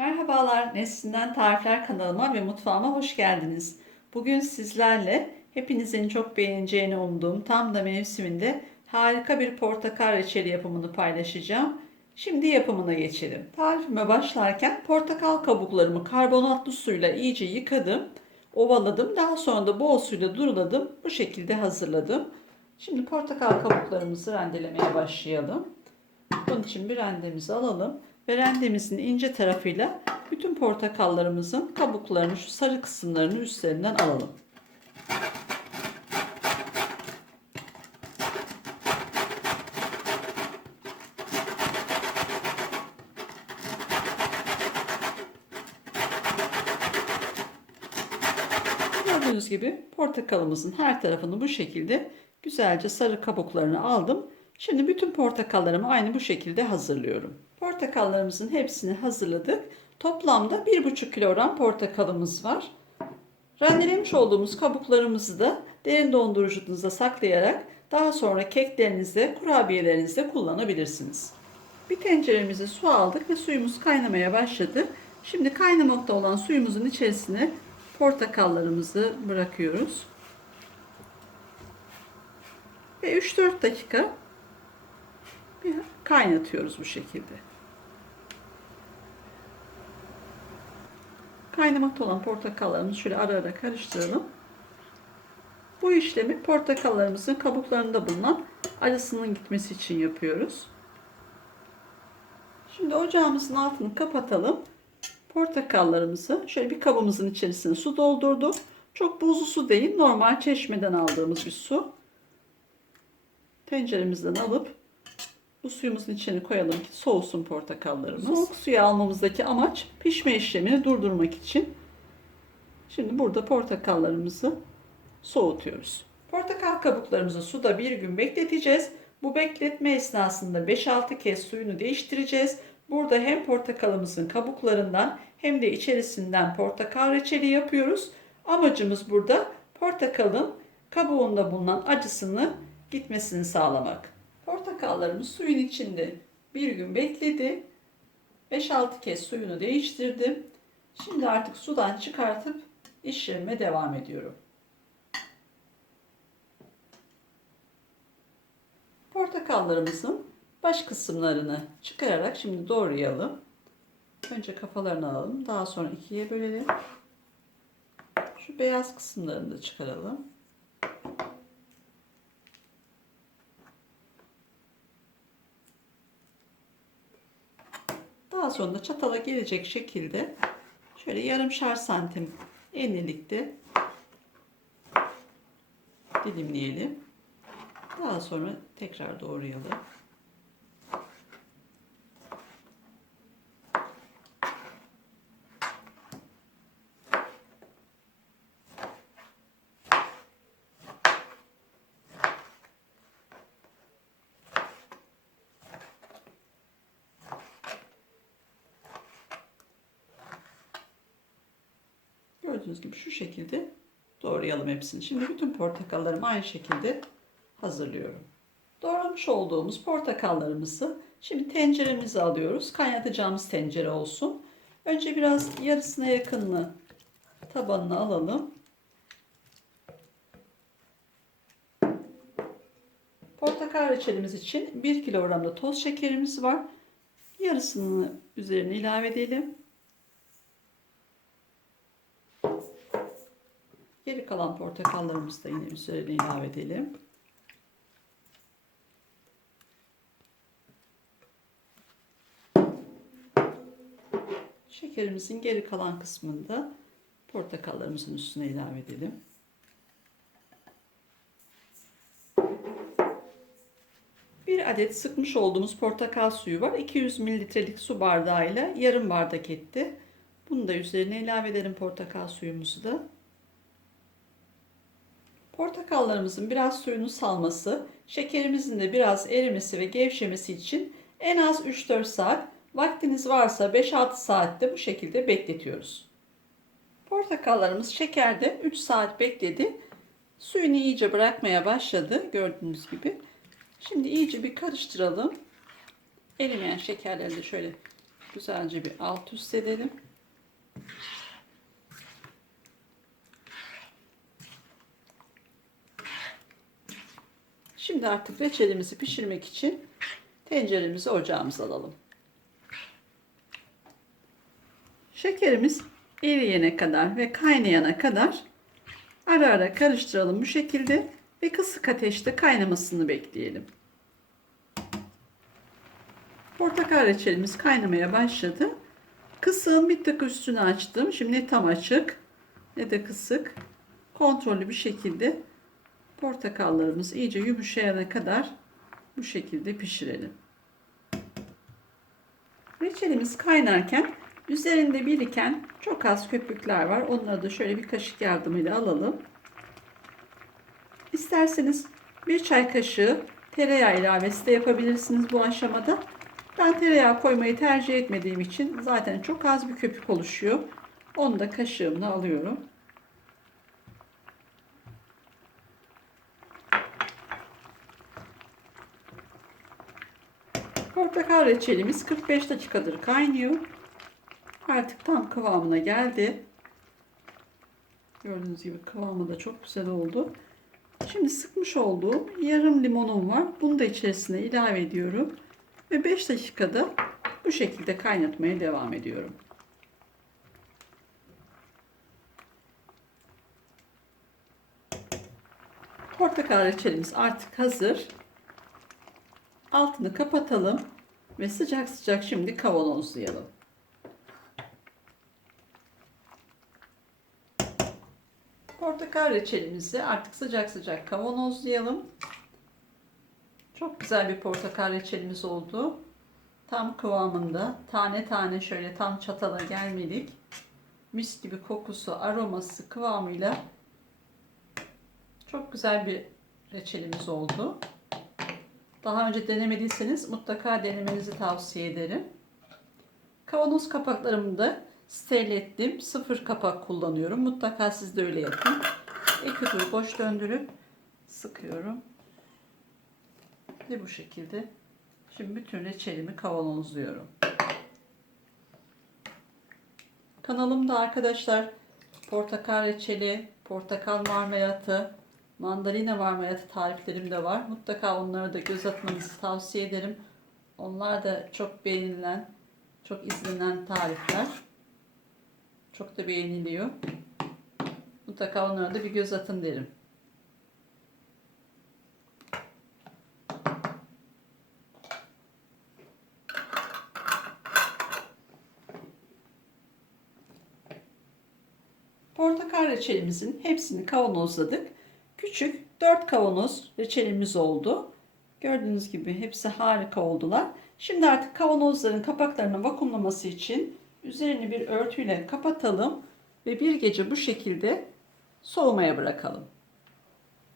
Merhabalar, Neslinden Tarifler kanalıma ve mutfağıma hoş geldiniz. Bugün sizlerle hepinizin çok beğeneceğini umduğum tam da mevsiminde harika bir portakal reçeli yapımını paylaşacağım. Şimdi yapımına geçelim. Tarifime başlarken portakal kabuklarımı karbonatlı suyla iyice yıkadım, ovaladım. Daha sonra da bol suyla duruladım. Bu şekilde hazırladım. Şimdi portakal kabuklarımızı rendelemeye başlayalım. Bunun için bir rendemizi alalım ve rendemizin ince tarafıyla bütün portakallarımızın kabuklarını şu sarı kısımlarını üstlerinden alalım. Gördüğünüz gibi portakalımızın her tarafını bu şekilde güzelce sarı kabuklarını aldım. Şimdi bütün portakallarımı aynı bu şekilde hazırlıyorum. Portakallarımızın hepsini hazırladık. Toplamda 1,5 kilogram portakalımız var. Rendelemiş olduğumuz kabuklarımızı da derin dondurucunuzda saklayarak daha sonra keklerinizde, kurabiyelerinizde kullanabilirsiniz. Bir tenceremize su aldık ve suyumuz kaynamaya başladı. Şimdi kaynamakta olan suyumuzun içerisine portakallarımızı bırakıyoruz. Ve 3-4 dakika kaynatıyoruz bu şekilde. Kaynamakta olan portakallarımızı şöyle ara ara karıştıralım. Bu işlemi portakallarımızın kabuklarında bulunan acısının gitmesi için yapıyoruz. Şimdi ocağımızın altını kapatalım. Portakallarımızı şöyle bir kabımızın içerisine su doldurduk. Çok buzlu su değil, normal çeşmeden aldığımız bir su. Tenceremizden alıp bu suyumuzun içine koyalım ki soğusun portakallarımız. Soğuk suyu almamızdaki amaç pişme işlemini durdurmak için. Şimdi burada portakallarımızı soğutuyoruz. Portakal kabuklarımızı suda bir gün bekleteceğiz. Bu bekletme esnasında 5-6 kez suyunu değiştireceğiz. Burada hem portakalımızın kabuklarından hem de içerisinden portakal reçeli yapıyoruz. Amacımız burada portakalın kabuğunda bulunan acısını gitmesini sağlamak. Portakallarımız suyun içinde bir gün bekledi. 5-6 kez suyunu değiştirdim. Şimdi artık sudan çıkartıp işlemime devam ediyorum. Portakallarımızın baş kısımlarını çıkararak şimdi doğrayalım. Önce kafalarını alalım. Daha sonra ikiye bölelim. Şu beyaz kısımlarını da çıkaralım. Daha sonra çatala gelecek şekilde şöyle yarımşar santim enlilikte dilimleyelim. Daha sonra tekrar doğrayalım. Gördüğünüz gibi şu şekilde doğrayalım hepsini. Şimdi bütün portakallarımı aynı şekilde hazırlıyorum. Doğramış olduğumuz portakallarımızı şimdi tenceremize alıyoruz. Kaynatacağımız tencere olsun. Önce biraz yarısına yakınını tabanına alalım. Portakal reçelimiz için 1 kilogramda toz şekerimiz var. Yarısını üzerine ilave edelim. Geri kalan portakallarımızı da yine üzerine ilave edelim. Şekerimizin geri kalan kısmını da portakallarımızın üstüne ilave edelim. Bir adet sıkmış olduğumuz portakal suyu var. 200 mililitrelik su bardağıyla yarım bardak etti. Bunu da üzerine ilave edelim portakal suyumuzu da. Portakallarımızın biraz suyunu salması, şekerimizin de biraz erimesi ve gevşemesi için en az 3-4 saat, vaktiniz varsa 5-6 saatte bu şekilde bekletiyoruz. Portakallarımız şekerde 3 saat bekledi. Suyunu iyice bırakmaya başladı gördüğünüz gibi. Şimdi iyice bir karıştıralım. Erimeyen şekerleri de şöyle Güzelce bir alt üst edelim. Şimdi artık reçelimizi pişirmek için tenceremizi ocağımıza alalım. Şekerimiz eriyene kadar ve kaynayana kadar ara ara karıştıralım bu şekilde ve kısık ateşte kaynamasını bekleyelim. Portakal reçelimiz kaynamaya başladı. Kısığın bir tık üstünü açtım. Şimdi tam açık ne de kısık. Kontrollü bir şekilde portakallarımız iyice yumuşayana kadar bu şekilde pişirelim. Reçelimiz kaynarken üzerinde biriken çok az köpükler var. Onları da şöyle bir kaşık yardımıyla alalım. İsterseniz bir çay kaşığı tereyağı ilavesi de yapabilirsiniz bu aşamada. Ben tereyağı koymayı tercih etmediğim için zaten çok az bir köpük oluşuyor. Onu da kaşığımla alıyorum. Portakal reçelimiz 45 dakikadır kaynıyor. Artık tam kıvamına geldi. Gördüğünüz gibi kıvamı da çok güzel oldu. Şimdi sıkmış olduğum yarım limonum var. Bunu da içerisine ilave ediyorum. Ve 5 dakikada bu şekilde kaynatmaya devam ediyorum. Portakal reçelimiz artık hazır. Altını kapatalım ve sıcak sıcak şimdi kavanozlayalım. Portakal reçelimizi artık sıcak sıcak kavanozlayalım. Çok güzel bir portakal reçelimiz oldu. Tam kıvamında. Tane tane şöyle tam çatala gelmedik. Mis gibi kokusu, aroması, kıvamıyla çok güzel bir reçelimiz oldu. Daha önce denemediyseniz mutlaka denemenizi tavsiye ederim. Kavanoz kapaklarımı da steril ettim. Sıfır kapak kullanıyorum. Mutlaka siz de öyle yapın. İki tur boş döndürüp sıkıyorum. Ve bu şekilde şimdi bütün reçelimi kavanozluyorum. Kanalımda arkadaşlar portakal reçeli, portakal marmelatı, mandalina marmelatı tariflerim de var. Mutlaka onlara da göz atmanızı tavsiye ederim. Onlar da çok beğenilen, çok izlenen tarifler. Çok da beğeniliyor. Mutlaka onlara da bir göz atın derim. Portakal reçelimizin hepsini kavanozladık. Küçük 4 kavanoz reçelimiz oldu. Gördüğünüz gibi hepsi harika oldular. Şimdi artık kavanozların kapaklarını vakumlaması için üzerini bir örtüyle kapatalım ve bir gece bu şekilde soğumaya bırakalım.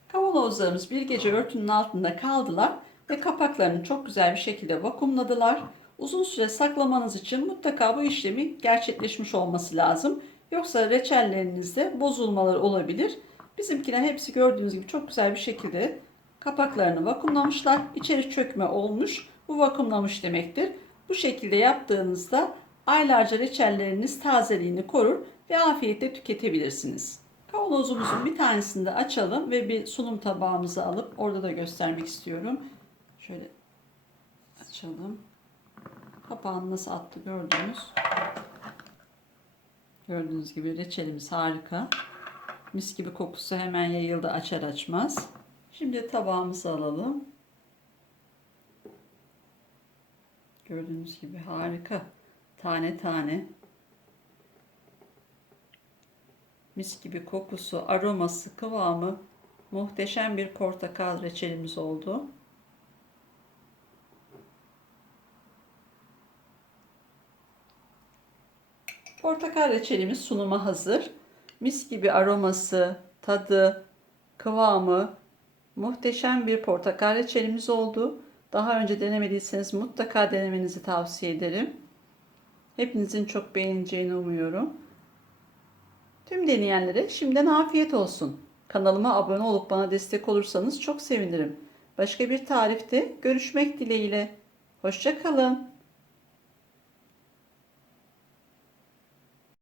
Kavanozlarımız bir gece örtünün altında kaldılar ve kapaklarını çok güzel bir şekilde vakumladılar. Uzun süre saklamanız için mutlaka bu işlemi gerçekleşmiş olması lazım. Yoksa reçellerinizde bozulmalar olabilir. Bizimkiler hepsi gördüğünüz gibi çok güzel bir şekilde kapaklarını vakumlamışlar. İçeri çökme olmuş. Bu vakumlamış demektir. Bu şekilde yaptığınızda aylarca reçelleriniz tazeliğini korur ve afiyetle tüketebilirsiniz. Kavanozumuzun bir tanesini de açalım ve bir sunum tabağımızı alıp orada da göstermek istiyorum. Şöyle açalım. Kapağını nasıl attı gördünüz. Gördüğünüz gibi reçelimiz harika. Mis gibi kokusu hemen yayıldı açar açmaz. Şimdi tabağımızı alalım. Gördüğünüz gibi harika. Tane tane. Mis gibi kokusu, aroması, kıvamı muhteşem bir portakal reçelimiz oldu. Portakal reçelimiz sunuma hazır. Mis gibi aroması, tadı, kıvamı muhteşem bir portakal reçelimiz oldu. Daha önce denemediyseniz mutlaka denemenizi tavsiye ederim. Hepinizin çok beğeneceğini umuyorum. Tüm deneyenlere şimdiden afiyet olsun. Kanalıma abone olup bana destek olursanız çok sevinirim. Başka bir tarifte görüşmek dileğiyle. Hoşçakalın.